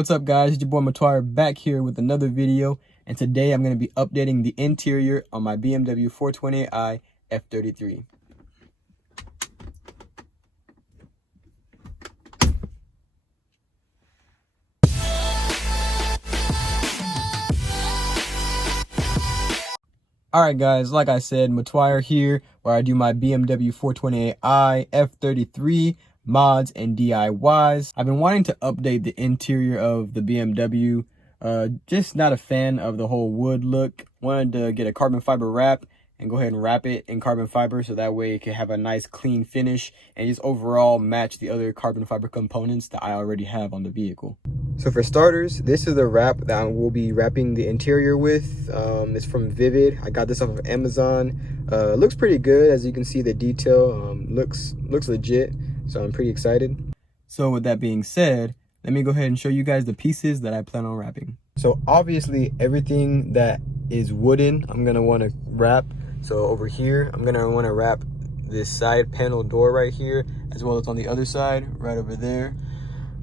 What's up, guys? It's your boy Matuire back here with another video, and today I'm going to be updating the interior on my BMW 428i F33. Alright guys, like I said, Matuire here, where I do my BMW 428i F33 mods and DIYs. I've been wanting to update the interior of the BMW. Just not a fan of the whole wood look. Wanted to get a carbon fiber wrap and go ahead and wrap it in carbon fiber so that way it can have a nice clean finish and just overall match the other carbon fiber components that I already have on the vehicle. So for starters, this is the wrap that I will be wrapping the interior with. It's from Vivid. I got this off of Amazon. Looks pretty good. As you can see, the detail looks legit, so I'm pretty excited. So with that being said, let me go ahead and show you guys the pieces that I plan on wrapping. So obviously everything that is wooden, I'm gonna want to wrap. So over here, I'm gonna want to wrap this side panel door right here, as well as on the other side, right over there.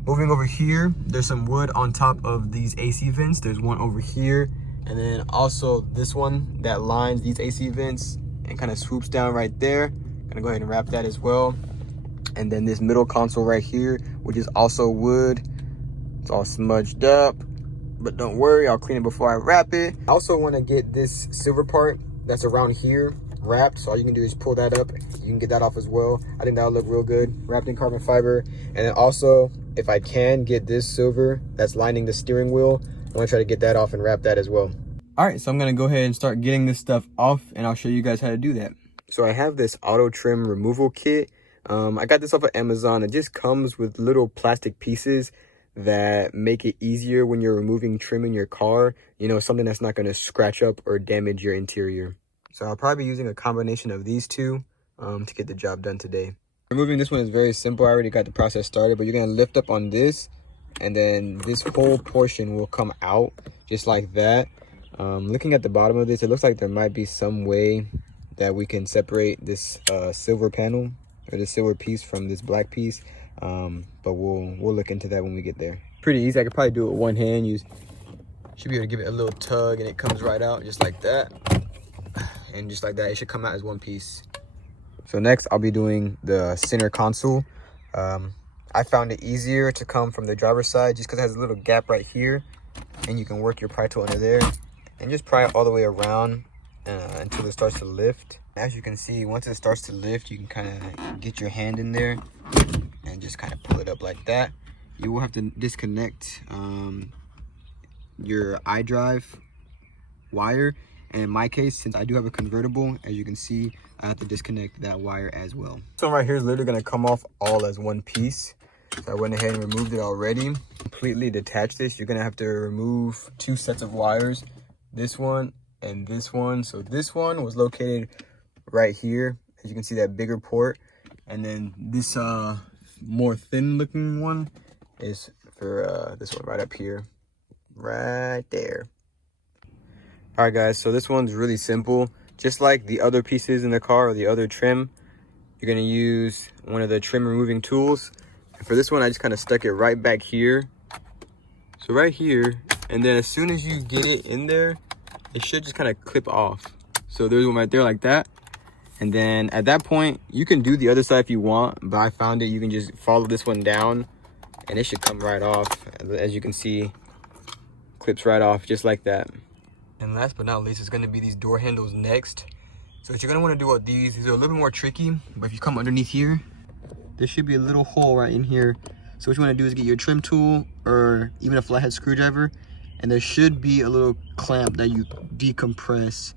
Moving over here, there's some wood on top of these AC vents. There's one over here, and then also this one that lines these AC vents and kind of swoops down right there. Gonna go ahead and wrap that as well. And then this middle console right here, which is also wood. It's all smudged up, but don't worry, I'll clean it before I wrap it. I also want to get this silver part that's around here wrapped, so all you can do is pull that up. You can get that off as well. I think that'll look real good wrapped in carbon fiber. And then also, if I can get this silver that's lining the steering wheel, I want to try to get that off and wrap that as well. All right, so I'm gonna go ahead and start getting this stuff off, and I'll show you guys how to do that. So I have this auto trim removal kit. I got this off of Amazon. It just comes with little plastic pieces that make it easier when you're removing trim in your car, you know, something that's not going to scratch up or damage your interior. So I'll probably be using a combination of these two to get the job done today. Removing this one is very simple. I already got the process started, but you're going to lift up on this, and then this whole portion will come out just like that. Looking at the bottom of this, it looks like there might be some way that we can separate this silver panel or the silver piece from this black piece. But we'll look into that when we get there. Pretty easy. I could probably do it with one hand. You should be able to give it a little tug and it comes right out just like that. And just like that, it should come out as one piece. So next I'll be doing the center console. I found it easier to come from the driver's side just because it has a little gap right here, and you can work your pry tool under there and just pry it all the way around until it starts to lift. As you can see, once it starts to lift, you can kind of get your hand in there and just kind of pull it up like that. You will have to disconnect your iDrive wire, and in my case, since I do have a convertible, as you can see, I have to disconnect that wire as well. This one right here is literally going to come off all as one piece. So I went ahead and removed it already. Completely detached this. You're going to have to remove two sets of wires, this one and this one. So this one was located right here, as you can see, that bigger port, and then this more thin looking one is for this one right up here, right there. All right guys, so this one's really simple. Just like the other pieces in the car or the other trim, you're gonna use one of the trim removing tools. And for this one, I just kind of stuck it right back here, so right here, and then as soon as you get it in there, it should just kind of clip off. So there's one right there like that. And then at that point, you can do the other side if you want, but I found it, you can just follow this one down and it should come right off. As you can see, clips right off just like that. And last but not least, it's gonna be these door handles next. So what you're gonna wanna do with these are a little bit more tricky, but if you come underneath here, there should be a little hole right in here. So what you wanna do is get your trim tool or even a flathead screwdriver, and there should be a little clamp that you decompress.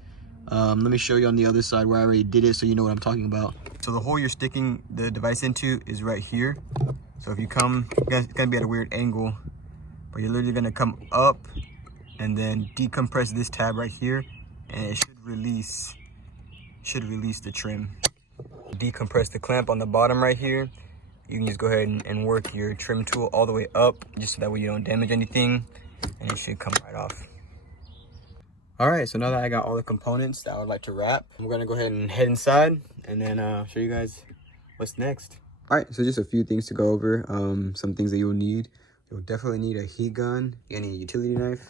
Let me show you on the other side where I already did it so you know what I'm talking about. So the hole you're sticking the device into is right here. So if you come, it's gonna be at a weird angle, but you're literally gonna come up and then decompress this tab right here, and it should release the trim. Decompress the clamp on the bottom right here. You can just go ahead and work your trim tool all the way up, just so that way you don't damage anything, and it should come right off. All right, so now that I got all the components that I would like to wrap, I'm gonna go ahead and head inside and then show you guys what's next. All right, so just a few things to go over. Some things that you'll need. You'll definitely need a heat gun. You're gonna need a utility knife.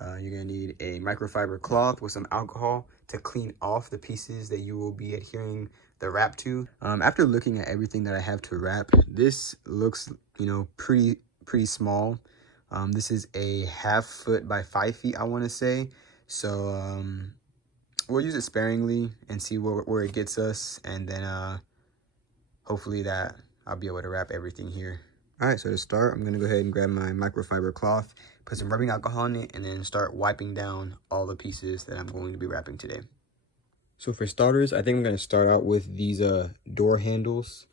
You're gonna need a microfiber cloth with some alcohol to clean off the pieces that you will be adhering the wrap to. After looking at everything that I have to wrap, this looks, you know, pretty small. This is a 1/2 foot by 5 feet, I want to say. So we'll use it sparingly and see where it gets us, and then hopefully that I'll be able to wrap everything here. All right, so to start, I'm gonna go ahead and grab my microfiber cloth, put some rubbing alcohol in it, and then start wiping down all the pieces that I'm going to be wrapping today. So for starters, I think I'm gonna start out with these door handles,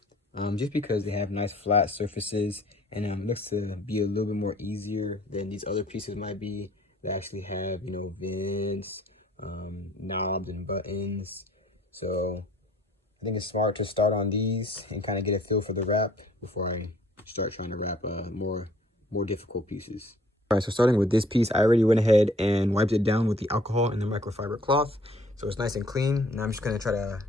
just because they have nice flat surfaces, and it looks to be a little bit more easier than these other pieces might be. They actually have, you know, vents, knobs and buttons. So I think it's smart to start on these and kind of get a feel for the wrap before I start trying to wrap more difficult pieces. All right, so starting with this piece, I already went ahead and wiped it down with the alcohol and the microfiber cloth, so it's nice and clean. Now I'm just gonna try to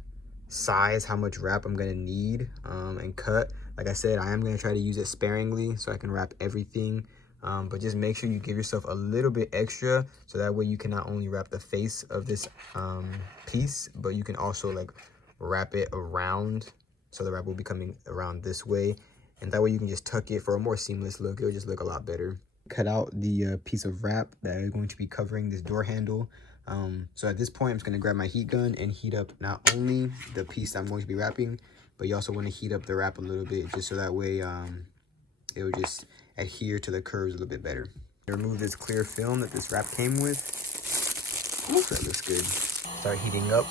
size how much wrap I'm gonna need and cut. Like I said, I am gonna try to use it sparingly so I can wrap everything, but just make sure you give yourself a little bit extra, so that way you can not only wrap the face of this piece, but you can also like wrap it around, so the wrap will be coming around this way, and that way you can just tuck it for a more seamless look. It will just look a lot better. Cut out the piece of wrap that is going to be covering this door handle. So at this point, I'm just going to grab my heat gun and heat up not only the piece I'm going to be wrapping, but you also want to heat up the wrap a little bit, just so that way it will just adhere to the curves a little bit better. Remove this clear film that this wrap came with. Ooh, that looks good. Start heating up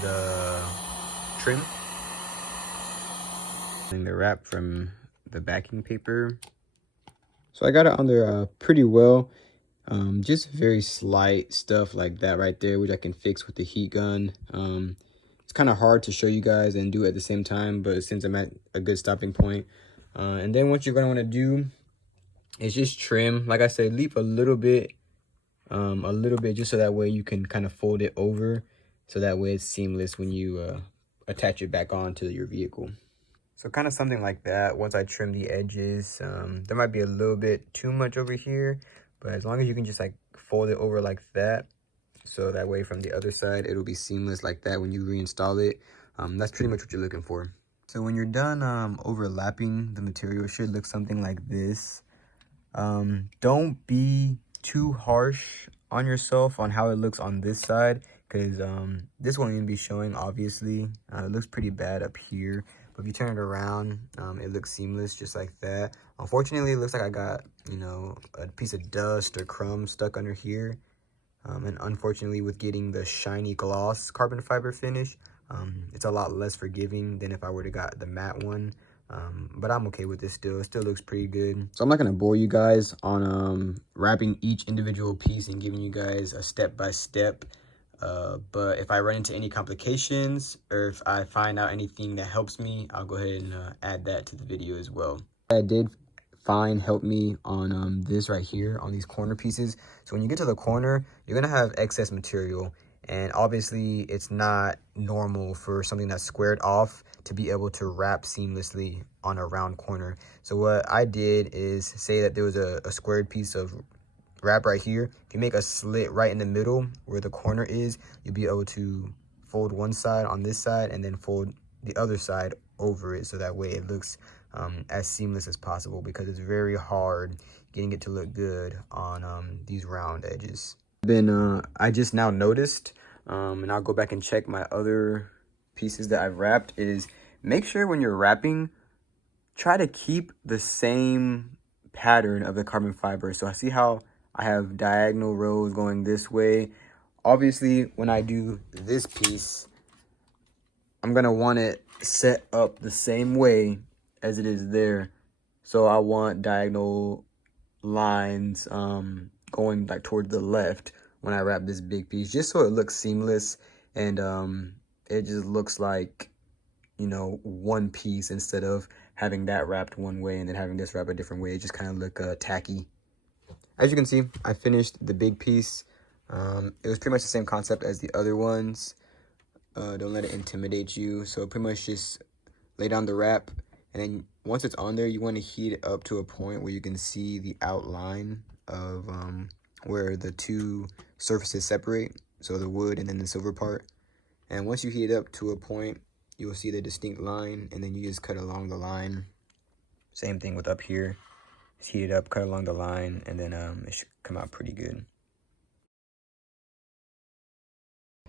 the trim and the wrap from the backing paper. So I got it on there pretty well. Just very slight stuff like that right there, which I can fix with the heat gun. It's kind of hard to show you guys and do it at the same time, but since I'm at a good stopping point, and then what you're going to want to do is just trim. Like I said, leave a little bit just so that way you can kind of fold it over, so that way it's seamless when you attach it back onto your vehicle. So kind of something like that. Once I trim the edges, there might be a little bit too much over here, but as long as you can just like fold it over like that, so that way from the other side it'll be seamless like that when you reinstall it. That's pretty much what you're looking for. So when you're done overlapping the material, it should look something like this. Don't be too harsh on yourself on how it looks on this side, because this won't even be showing, obviously. It looks pretty bad up here, but if you turn it around, it looks seamless just like that. Unfortunately, it looks like I got, you know, a piece of dust or crumbs stuck under here, and unfortunately with getting the shiny gloss carbon fiber finish, it's a lot less forgiving than if I would have got the matte one. But I'm okay with this still. It still looks pretty good. So I'm not gonna bore you guys on wrapping each individual piece and giving you guys a step-by-step. But if I run into any complications, or if I find out anything that helps me, I'll go ahead and add that to the video as well. I did find help me on this right here, on these corner pieces. So when you get to the corner, you're gonna have excess material, and obviously it's not normal for something that's squared off to be able to wrap seamlessly on a round corner. So what I did is, say that there was a squared piece of wrap right here. If you make a slit right in the middle where the corner is, you'll be able to fold one side on this side and then fold the other side over it, so that way it looks as seamless as possible, because it's very hard getting it to look good on these round edges. I just now noticed, and I'll go back and check my other pieces that I've wrapped, is make sure when you're wrapping, try to keep the same pattern of the carbon fiber. So I see how I have diagonal rows going this way. Obviously, when I do this piece, I'm gonna want it set up the same way as it is there. So I want diagonal lines going like towards the left when I wrap this big piece, just so it looks seamless, and it just looks like, you know, one piece, instead of having that wrapped one way and then having this wrapped a different way. It just kind of look tacky. As you can see, I finished the big piece. It was pretty much the same concept as the other ones. Don't let it intimidate you. So pretty much just lay down the wrap, and then once it's on there, you want to heat it up to a point where you can see the outline of where the two surfaces separate, so the wood and then the silver part. And once you heat it up to a point, you will see the distinct line, and then you just cut along the line. Same thing with up here. Just heat it up, cut along the line, and then it should come out pretty good.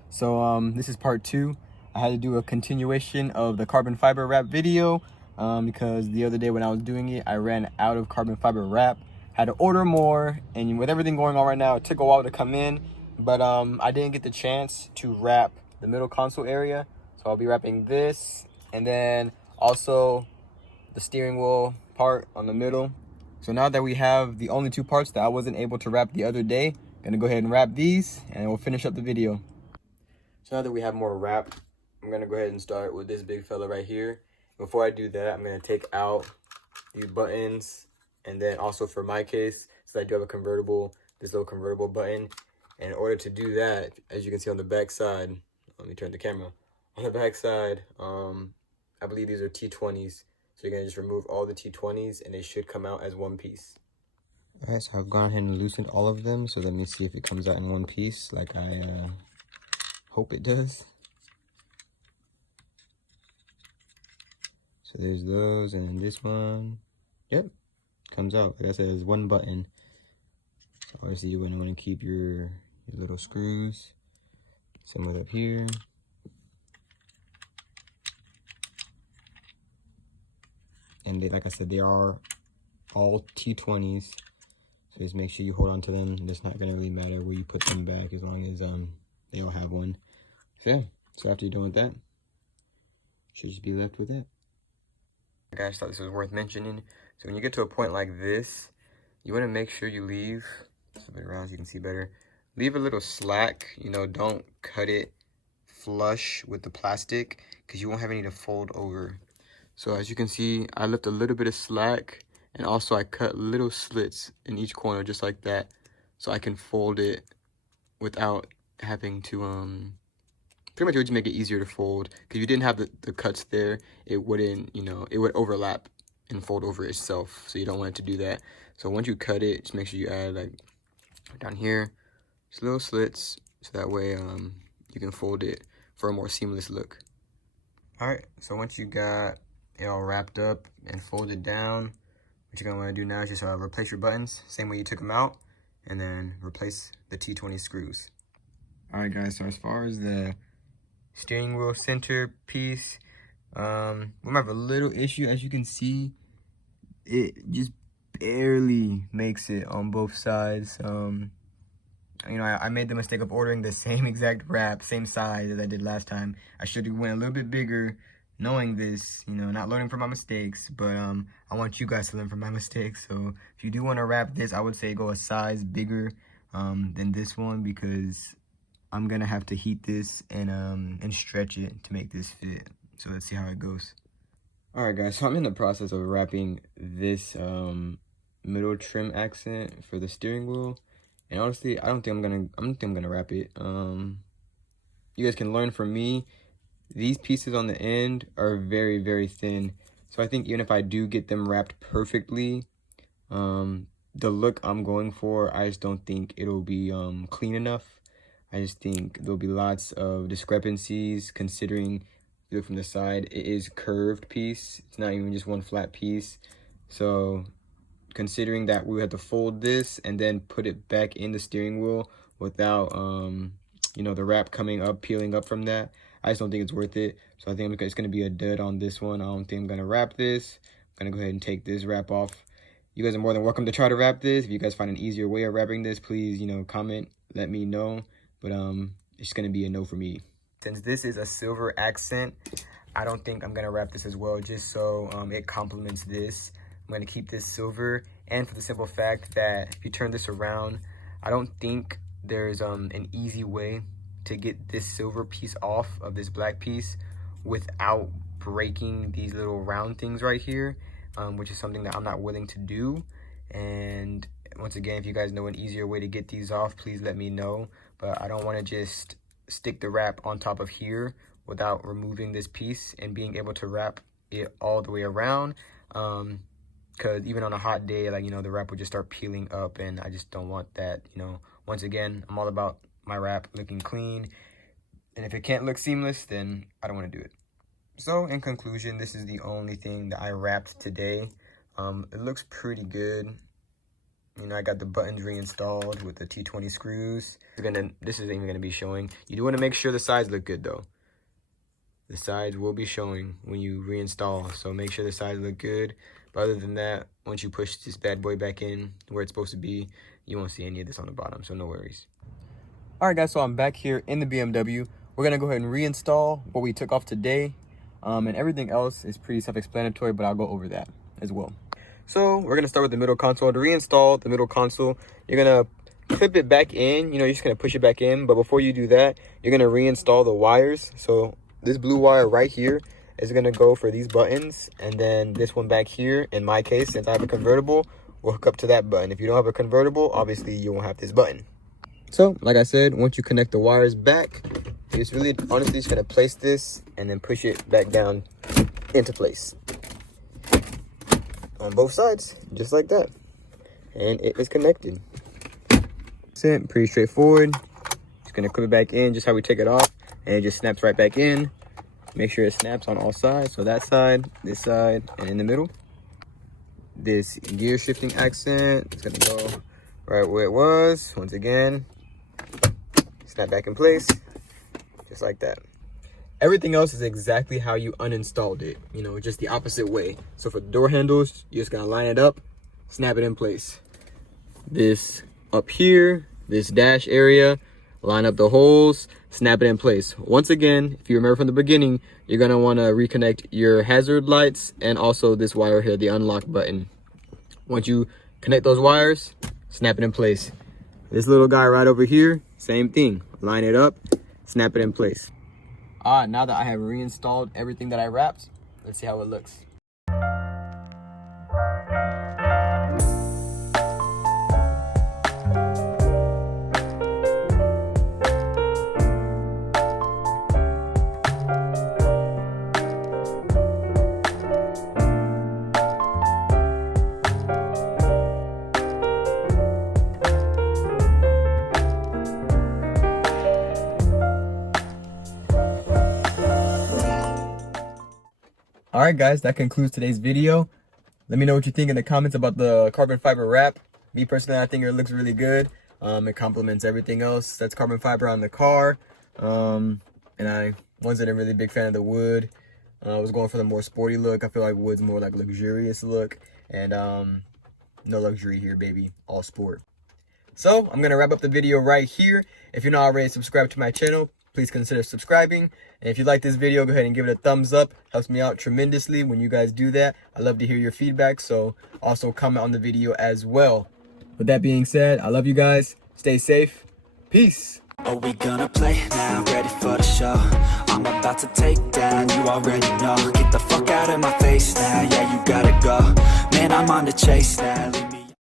So this is part 2. I had to do a continuation of the carbon fiber wrap video because the other day when I was doing it, I ran out of carbon fiber wrap. Had to order more, and with everything going on right now, it took a while to come in, but I didn't get the chance to wrap the middle console area. So I'll be wrapping this, and then also the steering wheel part on the middle. So now that we have the only 2 parts that I wasn't able to wrap the other day, I'm gonna go ahead and wrap these, and we'll finish up the video. So now that we have more wrap, I'm gonna go ahead and start with this big fella right here. Before I do that, I'm gonna take out these buttons, and then also for my case, so I do have a convertible, this little convertible button. And in order to do that, as you can see on the back side, let me turn the camera. On the back side, I believe these are T20s. So you're gonna just remove all the T20s, and they should come out as one piece. All right, so I've gone ahead and loosened all of them. So let me see if it comes out in one piece, like I hope it does. So there's those, and then this one. Yep, comes out. Like I said, there's one button. So obviously you want to keep your little screws. Same with up here. And they, like I said, they are all T20s. So just make sure you hold on to them. It's not gonna really matter where you put them back as long as they all have one. So yeah, so after you're done with that, should just be left with it. I just thought this was worth mentioning. So when you get to a point like this, you want to make sure you leave, just a bit around so you can see better, leave a little slack. You know, don't cut it flush with the plastic because you won't have any to fold over. So as you can see, I left a little bit of slack, and also I cut little slits in each corner just like that, so I can fold it without having to pretty much it would just make it easier to fold, because if you didn't have the cuts there, it wouldn't, you know, it would overlap and fold over itself, so you don't want it to do that. So once you cut it, just make sure you add, like, down here, just little slits, so that way you can fold it for a more seamless look. All right, so once you got it all wrapped up and folded down, what you're gonna wanna do now is just replace your buttons, same way you took them out, and then replace the T20 screws. All right, guys, so as far as the steering wheel center piece, we might have a little issue. As you can see, it just barely makes it on both sides. You know, I made the mistake of ordering the same exact wrap, same size as I did last time. I should have went a little bit bigger, knowing this, you know, not learning from my mistakes, but I want you guys to learn from my mistakes. So if you do want to wrap this, I would say go a size bigger than this one, because I'm gonna have to heat this and stretch it to make this fit. So let's see how it goes. All right, guys, so I'm in the process of wrapping this middle trim accent for the steering wheel, and honestly, I don't think I'm gonna wrap it. You guys can learn from me. These pieces on the end are very, very thin, so I think even if I do get them wrapped perfectly, the look I'm going for, I just don't think it'll be clean enough. I just think there'll be lots of discrepancies, considering, you look from the side, it is curved piece. It's not even just one flat piece. So considering that we have to fold this and then put it back in the steering wheel without, you know, the wrap coming up, peeling up from that, I just don't think it's worth it. So I think it's going to be a dud on this one. I don't think I'm going to wrap this. I'm going to go ahead and take this wrap off. You guys are more than welcome to try to wrap this. If you guys find an easier way of wrapping this, please, you know, comment, let me know. But it's gonna be a no for me. Since this is a silver accent, I don't think I'm gonna wrap this as well, just so it complements this. I'm gonna keep this silver, and for the simple fact that if you turn this around, I don't think there's an easy way to get this silver piece off of this black piece without breaking these little round things right here, which is something that I'm not willing to do. And once again, if you guys know an easier way to get these off, please let me know. But I don't want to just stick the wrap on top of here without removing this piece and being able to wrap it all the way around. because even on a hot day, like, you know, the wrap will just start peeling up, and I just don't want that. You know, once again, I'm all about my wrap looking clean, and if it can't look seamless, then I don't want to do it. So in conclusion, this is the only thing that I wrapped today. It looks pretty good. You know, I got the buttons reinstalled with the T20 screws. This isn't even gonna be showing. You do want to make sure the sides look good though. The sides will be showing when you reinstall, so make sure the sides look good. But other than that, once you push this bad boy back in where it's supposed to be, you won't see any of this on the bottom, so no worries. All right, guys, so I'm back here in the BMW. We're gonna go ahead and reinstall what we took off today, and everything else is pretty self-explanatory, but I'll go over that as well. So we're gonna start with the middle console. To reinstall the middle console, you're gonna clip it back in. You know, you're just gonna push it back in, but before you do that, you're gonna reinstall the wires. So this blue wire right here is gonna go for these buttons, and then this one back here, in my case, since I have a convertible, will hook up to that button. If you don't have a convertible, obviously you won't have this button. So like I said, once you connect the wires back, you're just really honestly just gonna place this and then push it back down into place on both sides, just like that, and it is connected. That's it, pretty straightforward. Just gonna clip it back in just how we take it off, and it just snaps right back in. Make sure it snaps on all sides, so that side, this side, and in the middle. This gear shifting accent is gonna go right where it was. Once again, snap back in place, just like that. Everything else is exactly how you uninstalled it, you know, just the opposite way. So for the door handles, you're just gonna line it up, snap it in place. This up here, this dash area, line up the holes, snap it in place. Once again, if you remember from the beginning, you're gonna wanna reconnect your hazard lights and also this wire here, the unlock button. Once you connect those wires, snap it in place. This little guy right over here, same thing. Line it up, snap it in place. All right, now that I have reinstalled everything that I wrapped, let's see how it looks. All right, guys, that concludes today's video. Let me know what you think in the comments about the carbon fiber wrap. Me personally, I think it looks really good. It complements everything else that's carbon fiber on the car. And I wasn't a really big fan of the wood. I was going for the more sporty look. I feel like wood's more like luxurious look. And no luxury here, baby. All sport. So I'm gonna wrap up the video right here. If you're not already subscribed to my channel, please consider subscribing. And if you like this video, go ahead and give it a thumbs up. Helps me out tremendously when you guys do that. I love to hear your feedback, so also comment on the video as well. With that being said, I love you guys. Stay safe. Peace. Are we gonna play now? Ready for the show? I'm about to take down, you already know. Get the fuck out of my face now, yeah, you gotta go. Man, I'm on the chase now.